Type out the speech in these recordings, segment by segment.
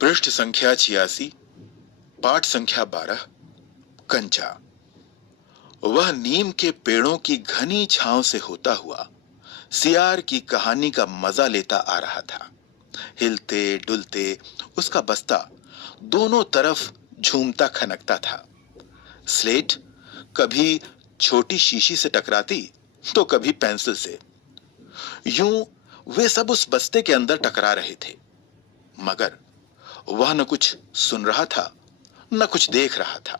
पृष्ठ संख्या 86, पाठ संख्या 12। कंचा। वह नीम के पेड़ों की घनी छांव से होता हुआ सियार की कहानी का मजा लेता आ रहा था। हिलते डुलते उसका बस्ता दोनों तरफ झूमता खनकता था। स्लेट कभी छोटी शीशी से टकराती तो कभी पेंसिल से। यूं वे सब उस बस्ते के अंदर टकरा रहे थे, मगर वह न कुछ सुन रहा था न कुछ देख रहा था।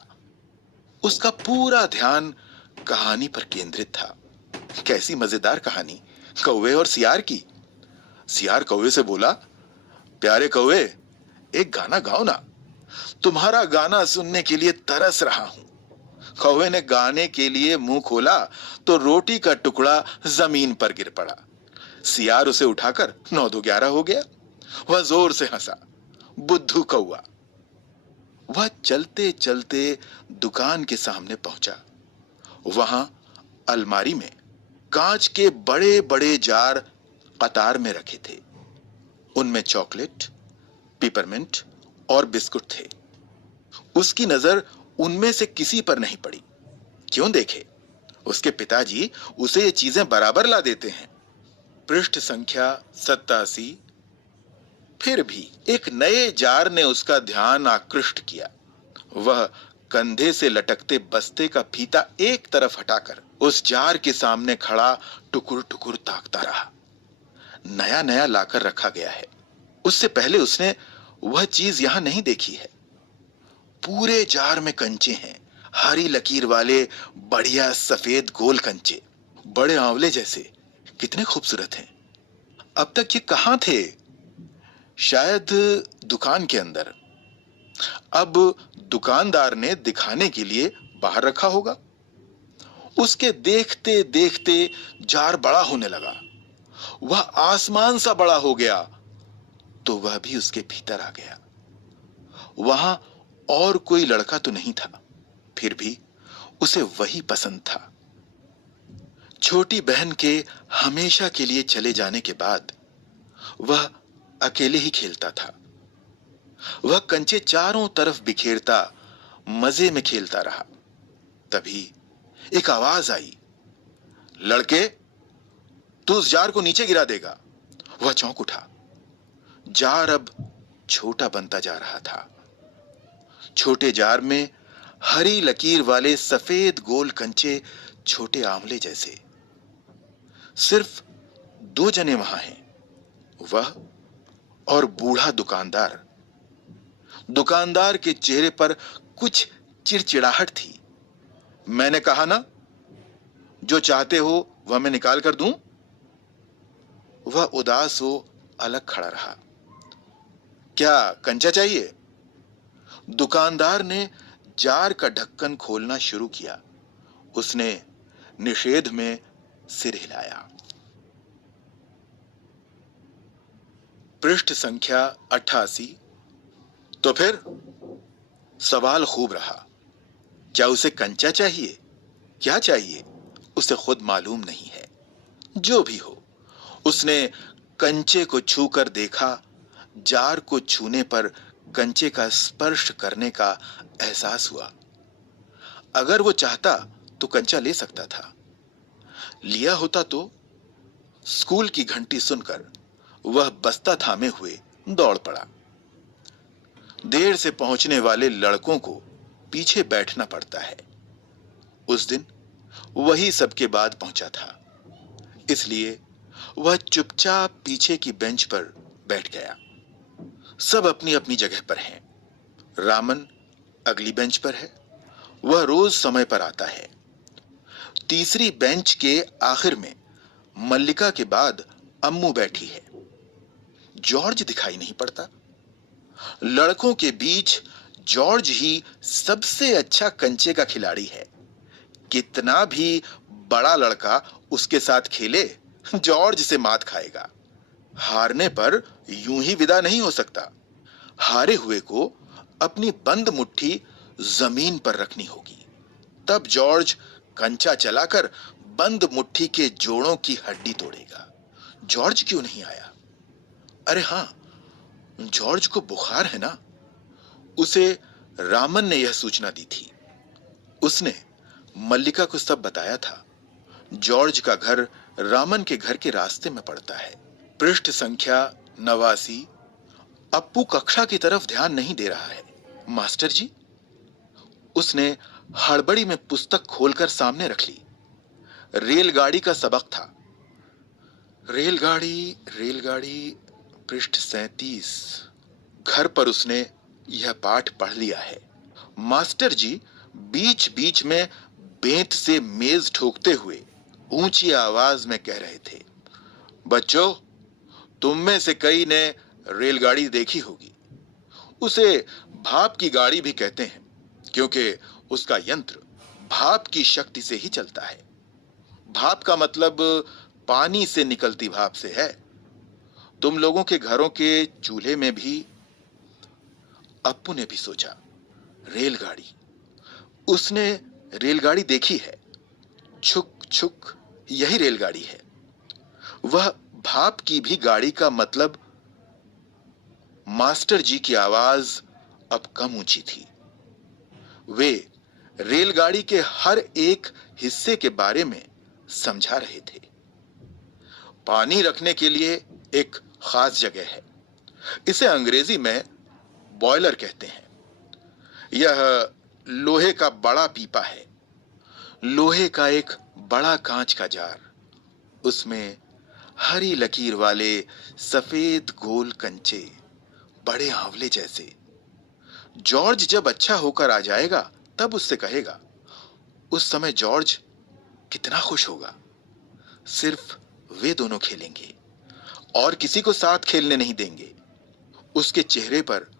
उसका पूरा ध्यान कहानी पर केंद्रित था। कैसी मजेदार कहानी, कौवे और सियार की। सियार कौवे से बोला, प्यारे कौवे, एक गाना गाओ ना, तुम्हारा गाना सुनने के लिए तरस रहा हूं। कौवे ने गाने के लिए मुंह खोला तो रोटी का टुकड़ा जमीन पर गिर पड़ा। सियार उसे उठाकर 9-2-11 हो गया। वह जोर से हंसा, बुद्धू कौआ। वह चलते चलते दुकान के सामने पहुंचा। वहां अलमारी में कांच के बड़े बड़े जार कतार में रखे थे। उनमें चॉकलेट, पिपरमिंट और बिस्कुट थे। उसकी नजर उनमें से किसी पर नहीं पड़ी। क्यों देखे, उसके पिताजी उसे ये चीजें बराबर ला देते हैं। पृष्ठ संख्या 87। फिर भी एक नए जार ने उसका ध्यान आकृष्ट किया। वह कंधे से लटकते बस्ते का फीता एक तरफ हटाकर उस जार के सामने खड़ा टुकुर टुकुर ताकता रहा। नया नया लाकर रखा गया है। उससे पहले उसने वह चीज यहां नहीं देखी है। पूरे जार में कंचे हैं, हरी लकीर वाले बढ़िया सफेद गोल कंचे, बड़े आंवले जैसे। कितने खूबसूरत हैं। अब तक ये कहां थे? शायद दुकान के अंदर। अब दुकानदार ने दिखाने के लिए बाहर रखा होगा। उसके देखते देखते जार बड़ा होने लगा। वह आसमान सा बड़ा हो गया तो वह भी उसके भीतर आ गया। वहां और कोई लड़का तो नहीं था, फिर भी उसे वही पसंद था। छोटी बहन के हमेशा के लिए चले जाने के बाद वह अकेले ही खेलता था। वह कंचे चारों तरफ बिखेरता मजे में खेलता रहा। तभी एक आवाज आई, लड़के, तू उस जार को नीचे गिरा देगा। वह चौंक उठा। जार अब छोटा बनता जा रहा था। छोटे जार में हरी लकीर वाले सफेद गोल कंचे, छोटे आंवले जैसे। सिर्फ 2 जने वहां हैं, वह और बूढ़ा दुकानदार। दुकानदार के चेहरे पर कुछ चिड़चिड़ाहट थी। मैंने कहा ना, जो चाहते हो वह मैं निकाल कर दूं। वह उदास हो अलग खड़ा रहा। क्या कंचा चाहिए? दुकानदार ने जार का ढक्कन खोलना शुरू किया। उसने निषेध में सिर हिलाया। पृष्ठ संख्या 88। तो फिर सवाल खूब रहा। क्या उसे कंचा चाहिए? क्या चाहिए उसे खुद मालूम नहीं है। जो भी हो, उसने कंचे को छूकर देखा। जार को छूने पर कंचे का स्पर्श करने का एहसास हुआ। अगर वो चाहता तो कंचा ले सकता था। लिया होता तो। स्कूल की घंटी सुनकर वह बस्ता थामे हुए दौड़ पड़ा। देर से पहुंचने वाले लड़कों को पीछे बैठना पड़ता है। उस दिन वही सबके बाद पहुंचा था, इसलिए वह चुपचाप पीछे की बेंच पर बैठ गया। सब अपनी अपनी जगह पर हैं। रामन अगली बेंच पर है। वह रोज समय पर आता है। तीसरी बेंच के आखिर में मल्लिका के बाद अम्मू बैठी है। जॉर्ज दिखाई नहीं पड़ता। लड़कों के बीच जॉर्ज ही सबसे अच्छा कंचे का खिलाड़ी है। कितना भी बड़ा लड़का उसके साथ खेले, जॉर्ज से मात खाएगा। हारने पर यूं ही विदा नहीं हो सकता। हारे हुए को अपनी बंद मुट्ठी जमीन पर रखनी होगी। तब जॉर्ज कंचा चलाकर बंद मुट्ठी के जोड़ों की हड्डी तोड़ेगा। जॉर्ज क्यों नहीं आया? अरे हां, जॉर्ज को बुखार है ना? उसे रामन ने यह सूचना दी थी। उसने मल्लिका को सब बताया था। जॉर्ज का घर रामन के घर के रास्ते में पड़ता है। पृष्ठ संख्या 89। अप्पू कक्षा की तरफ ध्यान नहीं दे रहा है। मास्टर जी, उसने हड़बड़ी में पुस्तक खोलकर सामने रख ली। रेलगाड़ी का सबक था। रेलगाड़ी रेलगाड़ी, पृष्ठ 37। घर पर उसने यह पाठ पढ़ लिया है। मास्टर जी बीच बीच में बेंत से मेज ठोकते हुए ऊंची आवाज में कह रहे थे, बच्चों, तुम में से कई ने रेलगाड़ी देखी होगी। उसे भाप की गाड़ी भी कहते हैं, क्योंकि उसका यंत्र भाप की शक्ति से ही चलता है। भाप का मतलब पानी से निकलती भाप से है। तुम लोगों के घरों के चूल्हे में भी। अप्पू ने भी सोचा, रेलगाड़ी। उसने रेलगाड़ी देखी है। छुक छुक, यही रेलगाड़ी है। वह भाप की भी गाड़ी का मतलब। मास्टर जी की आवाज अब कम ऊंची थी। वे रेलगाड़ी के हर एक हिस्से के बारे में समझा रहे थे। पानी रखने के लिए एक खास जगह है। इसे अंग्रेजी में बॉयलर कहते हैं। यह लोहे का बड़ा पीपा है। लोहे का एक बड़ा कांच का जार, उसमें हरी लकीर वाले सफेद गोल कंचे, बड़े आंवले जैसे। जॉर्ज जब अच्छा होकर आ जाएगा तब उससे कहेगा। उस समय जॉर्ज कितना खुश होगा। सिर्फ वे दोनों खेलेंगे और किसी को साथ खेलने नहीं देंगे। उसके चेहरे पर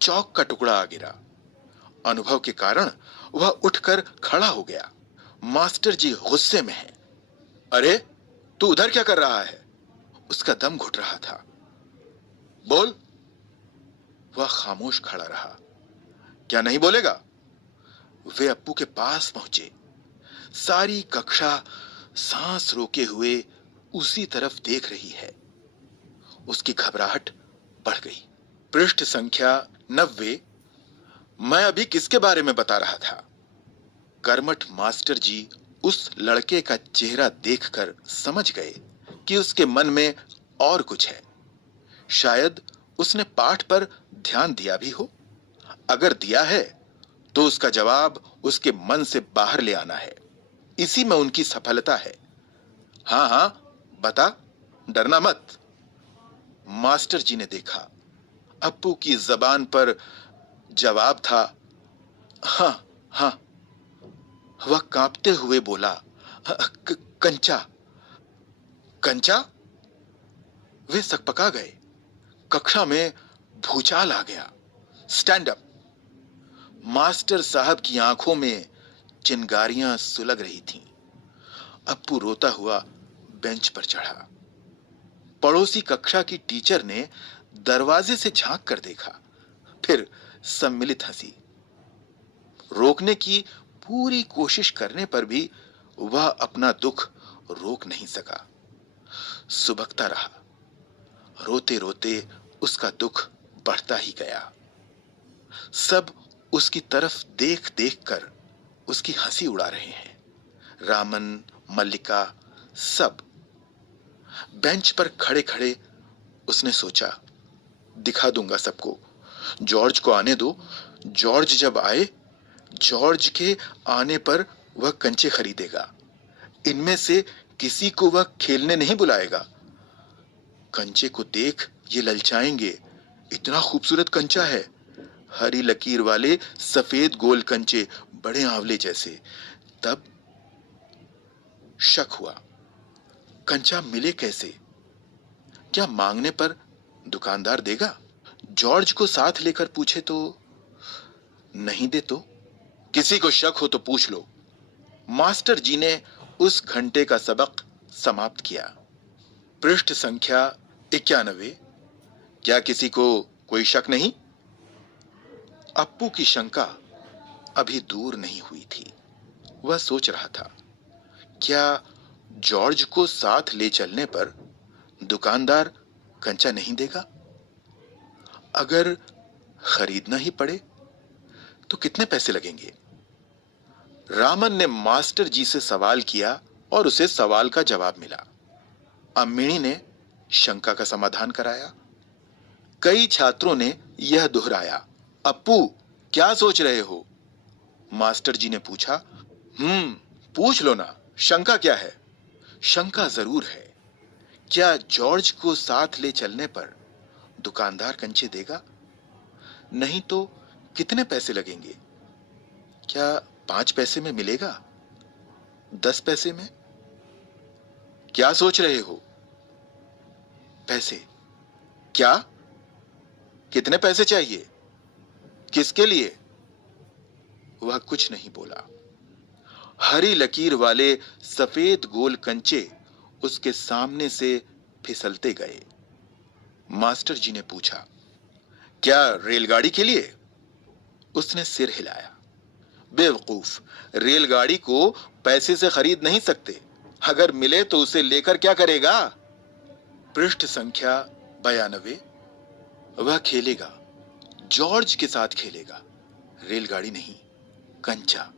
चौक का टुकड़ा आ गिरा। अनुभव के कारण वह उठकर खड़ा हो गया। मास्टर जी गुस्से में हैं। अरे, तू उधर क्या कर रहा है? उसका दम घुट रहा था। बोल। वह खामोश खड़ा रहा। क्या नहीं बोलेगा? वे अप्पू के पास पहुंचे। सारी कक्षा सांस रोके हुए उसी तरफ देख रही है। उसकी घबराहट बढ़ गई। पृष्ठ संख्या 90। मैं अभी किसके बारे में बता रहा था? कर्मठ मास्टर जी उस लड़के का चेहरा देखकर समझ गए कि उसके मन में और कुछ है। शायद उसने पाठ पर ध्यान दिया भी हो। अगर दिया है तो उसका जवाब उसके मन से बाहर ले आना है। इसी में उनकी सफलता है। हां हां, बता, डरना मत। मास्टर जी ने देखा, अप्पू की जबान पर जवाब था, हां हां। वह कांपते हुए बोला, कंचा। कंचा? वे सकपका गए। कक्षा में भूचाल आ गया। Stand up. मास्टर साहब की आंखों में चिंगारियां सुलग रही थीं। अप्पू रोता हुआ बेंच पर चढ़ा। पड़ोसी कक्षा की टीचर ने दरवाजे से झांक कर देखा, फिर सम्मिलित हंसी। रोकने की पूरी कोशिश करने पर भी वह अपना दुख रोक नहीं सका। सुबकता रहा। रोते रोते उसका दुख बढ़ता ही गया। सब उसकी तरफ देख देख कर उसकी हंसी उड़ा रहे हैं। रामन, मल्लिका, सब। बेंच पर खड़े खड़े उसने सोचा, दिखा दूंगा सबको। जॉर्ज को आने दो। जॉर्ज जब आए, जॉर्ज के आने पर वह कंचे खरीदेगा। इनमें से किसी को वह खेलने नहीं बुलाएगा। कंचे को देख ये ललचाएंगे। इतना खूबसूरत कंचा है। हरी लकीर वाले सफेद गोल कंचे, बड़े आंवले जैसे। तब शक हुआ, कंचा मिले कैसे? क्या मांगने पर दुकानदार देगा? जॉर्ज को साथ लेकर पूछे तो? नहीं दे तो? किसी को शक हो तो पूछ लो। मास्टर जी ने उस घंटे का सबक समाप्त किया। पृष्ठ संख्या 91। क्या किसी को कोई शक नहीं? अप्पू की शंका अभी दूर नहीं हुई थी। वह सोच रहा था, क्या जॉर्ज को साथ ले चलने पर दुकानदार कंचा नहीं देगा? अगर खरीदना ही पड़े तो कितने पैसे लगेंगे? रामन ने मास्टर जी से सवाल किया और उसे सवाल का जवाब मिला। अम्मिणी ने शंका का समाधान कराया। कई छात्रों ने यह दोहराया। अप्पू, क्या सोच रहे हो? मास्टर जी ने पूछा। पूछ लो ना, शंका क्या है? शंका जरूर है। क्या जॉर्ज को साथ ले चलने पर दुकानदार कंचे देगा? नहीं तो कितने पैसे लगेंगे? क्या 5 पैसे में मिलेगा? 10 पैसे में? क्या सोच रहे हो? पैसे? क्या? कितने पैसे चाहिए? किसके लिए? वह कुछ नहीं बोला। हरी लकीर वाले सफेद गोल कंचे उसके सामने से फिसलते गए। मास्टर जी ने पूछा, क्या रेलगाड़ी के लिए? उसने सिर हिलाया। बेवकूफ, रेलगाड़ी को पैसे से खरीद नहीं सकते। अगर मिले तो उसे लेकर क्या करेगा? पृष्ठ संख्या 92। वह खेलेगा, जॉर्ज के साथ खेलेगा, रेलगाड़ी नहीं, कंचा।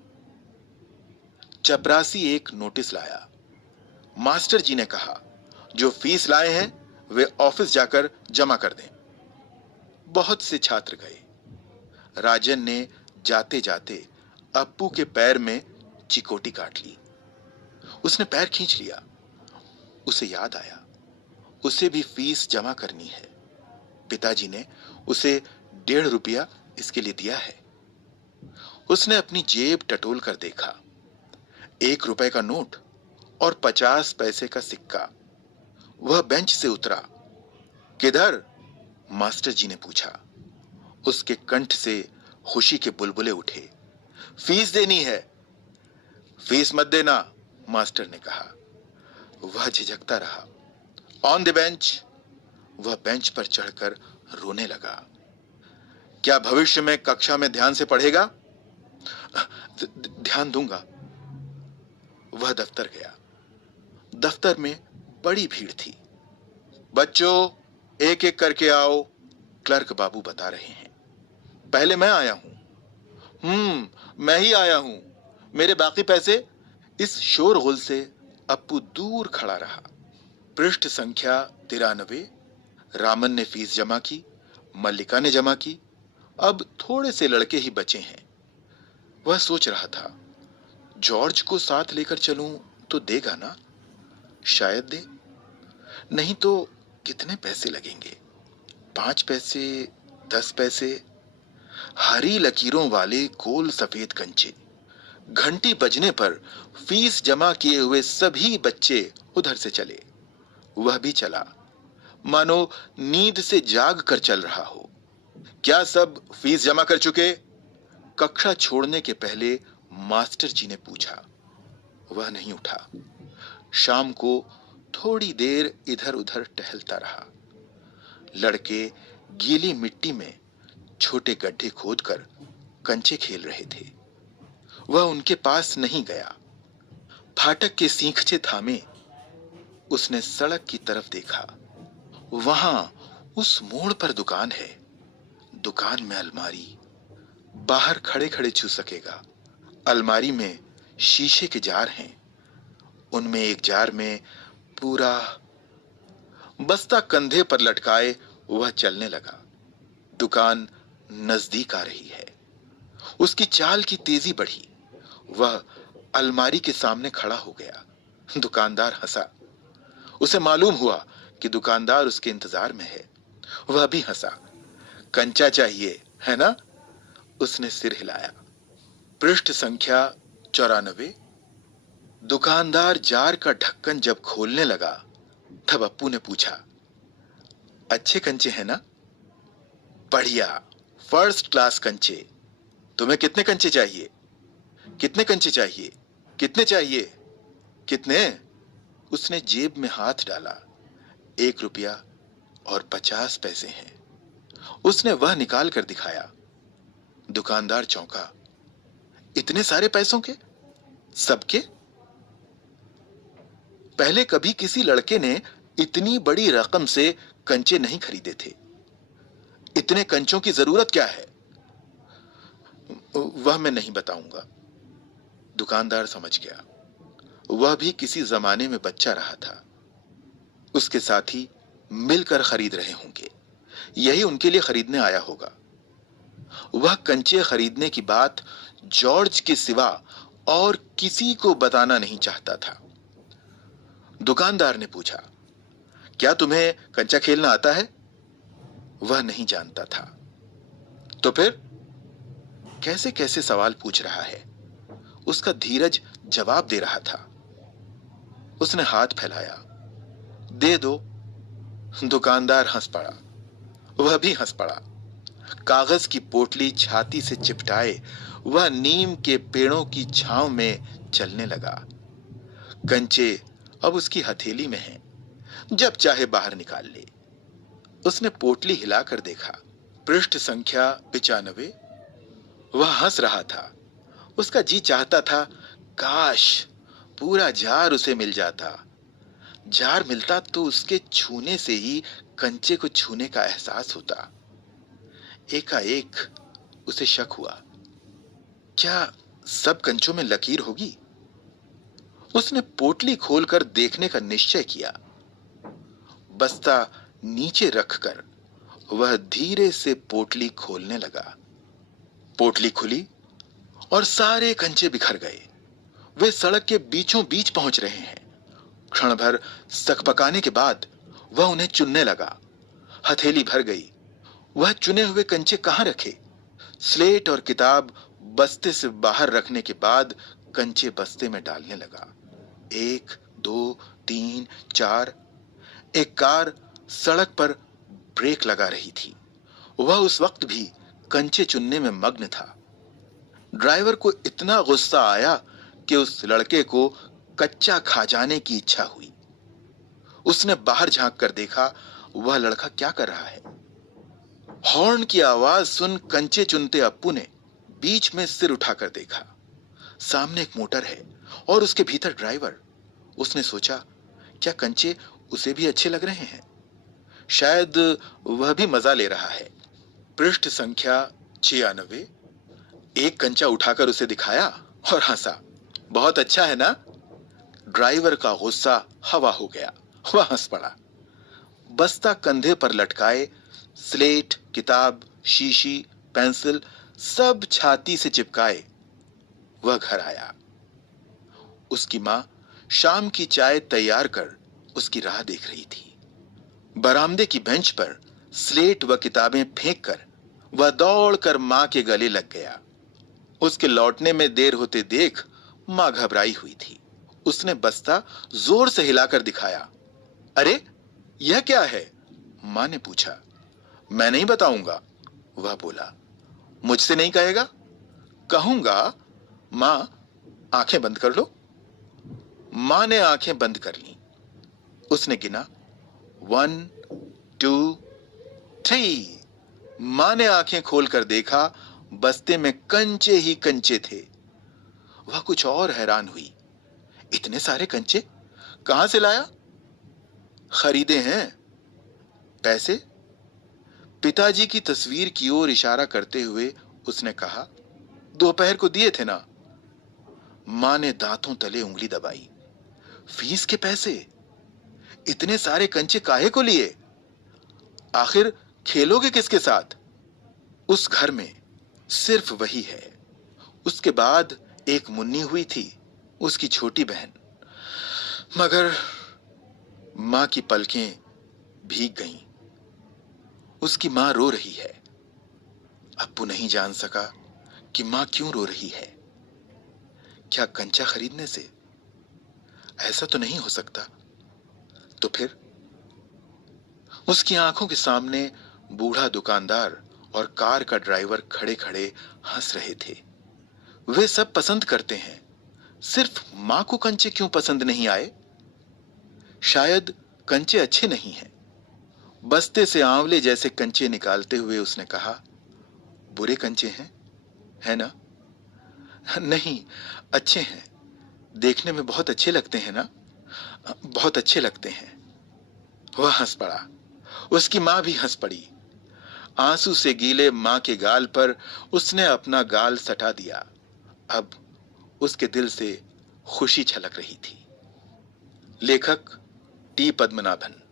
चपरासी एक नोटिस लाया। मास्टर जी ने कहा, जो फीस लाए हैं वे ऑफिस जाकर जमा कर दें। बहुत से छात्र गए। राजन ने जाते जाते अप्पू के पैर में चिकोटी काट ली। उसने पैर खींच लिया। उसे याद आया, उसे भी फीस जमा करनी है। पिताजी ने उसे 1.5 रुपया इसके लिए दिया है। उसने अपनी जेब टटोल कर देखा। 1 रुपए का नोट और 50 पैसे का सिक्का। वह बेंच से उतरा। किधर? मास्टर जी ने पूछा। उसके कंठ से खुशी के बुलबुले उठे। फीस देनी है। फीस मत देना, मास्टर ने कहा। वह झिझकता रहा। On the bench. वह बेंच पर चढ़कर रोने लगा। क्या भविष्य में कक्षा में ध्यान से पढ़ेगा? ध्यान दूंगा। वह दफ्तर गया। दफ्तर में बड़ी भीड़ थी। बच्चों, एक एक करके आओ, क्लर्क बाबू बता रहे हैं। पहले मैं आया हूं। मैं ही आया हूं। मेरे बाकी पैसे? इस शोरगुल से अप्पू दूर खड़ा रहा। पृष्ठ संख्या 93। रामन ने फीस जमा की, मल्लिका ने जमा की। अब थोड़े से लड़के ही बचे हैं। वह सोच रहा था, जॉर्ज को साथ लेकर चलूं तो देगा ना? शायद दे। नहीं तो कितने पैसे लगेंगे? 5 पैसे, 10 पैसे। हरी लकीरों वाले गोल सफेद कंचे। घंटी बजने पर फीस जमा किए हुए सभी बच्चे उधर से चले। वह भी चला, मानो नींद से जाग कर चल रहा हो। क्या सब फीस जमा कर चुके? कक्षा छोड़ने के पहले मास्टर जी ने पूछा। वह नहीं उठा। शाम को थोड़ी देर इधर उधर टहलता रहा। लड़के गीली मिट्टी में छोटे गड्ढे खोदकर कंचे खेल रहे थे। वह उनके पास नहीं गया। फाटक के सींखचे थामे उसने सड़क की तरफ देखा। वहां उस मोड़ पर दुकान है। दुकान में अलमारी। बाहर खड़े खड़े छू सकेगा। अलमारी में शीशे के जार हैं। उनमें एक जार में पूरा बस्ता कंधे पर लटकाए वह चलने लगा। दुकान नजदीक आ रही है। उसकी चाल की तेजी बढ़ी। वह अलमारी के सामने खड़ा हो गया। दुकानदार हंसा। उसे मालूम हुआ कि दुकानदार उसके इंतजार में है। वह भी हंसा। कंचा चाहिए है ना? उसने सिर हिलाया। पृष्ठ संख्या 94। दुकानदार जार का ढक्कन जब खोलने लगा तब अप्पू ने पूछा, अच्छे कंचे हैं ना? बढ़िया, फर्स्ट क्लास कंचे। तुम्हें कितने कंचे चाहिए? कितने कंचे चाहिए? कितने चाहिए? कितने? उसने जेब में हाथ डाला। 1 रुपया और 50 पैसे हैं। उसने वह निकाल कर दिखाया। दुकानदार चौंका। इतने सारे पैसों के? सबके? पहले कभी किसी लड़के ने इतनी बड़ी रकम से कंचे नहीं खरीदे थे। इतने कंचों की जरूरत क्या है? वह मैं नहीं बताऊंगा। दुकानदार समझ गया। वह भी किसी जमाने में बच्चा रहा था। उसके साथी मिलकर खरीद रहे होंगे। यही उनके लिए खरीदने आया होगा। वह कंचे खरीदने की बात जॉर्ज के सिवा और किसी को बताना नहीं चाहता था। दुकानदार ने पूछा, क्या तुम्हें कंचा खेलना आता है? वह नहीं जानता था। तो फिर कैसे कैसे सवाल पूछ रहा है। उसका धीरज जवाब दे रहा था। उसने हाथ फैलाया, दे दो। दुकानदार हंस पड़ा। वह भी हंस पड़ा। कागज की पोटली छाती से चिपटाए वह नीम के पेड़ों की छांव में चलने लगा। कंचे अब उसकी हथेली में हैं, जब चाहे बाहर निकाल ले। उसने पोटली हिलाकर देखा। पृष्ठ संख्या 95। वह हंस रहा था। उसका जी चाहता था, काश पूरा जार उसे मिल जाता। जार मिलता तो उसके छूने से ही कंचे को छूने का एहसास होता। एकाएक उसे शक हुआ, क्या सब कंचों में लकीर होगी? उसने पोटली खोलकर देखने का निश्चय किया। बस्ता नीचे रखकर वह धीरे से पोटली खोलने लगा। पोटली खुली और सारे कंचे बिखर गए। वे सड़क के बीचों बीच पहुंच रहे हैं। क्षण भर सकपकाने के बाद वह उन्हें चुनने लगा। हथेली भर गई। वह चुने हुए कंचे कहां रखे? स्लेट और किताब बस्ते से बाहर रखने के बाद कंचे बस्ते में डालने लगा। 1, 2, 3, 4। एक कार सड़क पर ब्रेक लगा रही थी। वह उस वक्त भी कंचे चुनने में मग्न था। ड्राइवर को इतना गुस्सा आया कि उस लड़के को कच्चा खा जाने की इच्छा हुई। उसने बाहर झांक कर देखा, वह लड़का क्या कर रहा है। हॉर्न की आवाज सुन कंचे चुनते अप्पू ने बीच में सिर उठाकर देखा। सामने एक मोटर है और उसके भीतर ड्राइवर। उसने सोचा, क्या कंचे उसे भी अच्छे लग रहे हैं? शायद वह भी मजा ले रहा है। पृष्ठ संख्या 96। एक कंचा उठाकर उसे दिखाया और हंसा। बहुत अच्छा है ना? ड्राइवर का गुस्सा हवा हो गया। वह हंस पड़ा। बस्ता कंधे पर लटकाए, स्लेट, किताब, शीशी, पेंसिल सब छाती से चिपकाए वह घर आया। उसकी मां शाम की चाय तैयार कर उसकी राह देख रही थी। बरामदे की बेंच पर स्लेट व किताबें फेंककर वह दौड़कर मां के गले लग गया। उसके लौटने में देर होते देख मां घबराई हुई थी। उसने बस्ता जोर से हिलाकर दिखाया। अरे यह क्या है? मां ने पूछा। मैं नहीं बताऊंगा, वह बोला। मुझसे नहीं कहेगा? कहूंगा। मां आंखें बंद कर लो। मां ने आंखें बंद कर लीं। उसने गिना, 1, 2, 3। मां ने आंखें खोलकर देखा, बस्ते में कंचे ही कंचे थे। वह कुछ और हैरान हुई। इतने सारे कंचे कहां से लाया? खरीदे हैं। पैसे? पिताजी की तस्वीर की ओर इशारा करते हुए उसने कहा, दोपहर को दिए थे ना। मां ने दांतों तले उंगली दबाई। फीस के पैसे? इतने सारे कंचे काहे को लिए? आखिर खेलोगे किसके साथ? उस घर में सिर्फ वही है। उसके बाद एक मुन्नी हुई थी, उसकी छोटी बहन। मगर मां की पलकें भीग गईं। उसकी मां रो रही है। अप्पू नहीं जान सका कि मां क्यों रो रही है। क्या कंचा खरीदने से? ऐसा तो नहीं हो सकता। तो फिर? उसकी आंखों के सामने बूढ़ा दुकानदार और कार का ड्राइवर खड़े खड़े हंस रहे थे। वे सब पसंद करते हैं, सिर्फ मां को कंचे क्यों पसंद नहीं आए? शायद कंचे अच्छे नहीं हैं। बस्ते से आंवले जैसे कंचे निकालते हुए उसने कहा, बुरे कंचे हैं, है ना? नहीं, अच्छे हैं। देखने में बहुत अच्छे लगते हैं ना? बहुत अच्छे लगते हैं। वह हंस पड़ा। उसकी मां भी हंस पड़ी। आंसू से गीले मां के गाल पर उसने अपना गाल सटा दिया। अब उसके दिल से खुशी छलक रही थी। लेखक टी पद्मनाभन।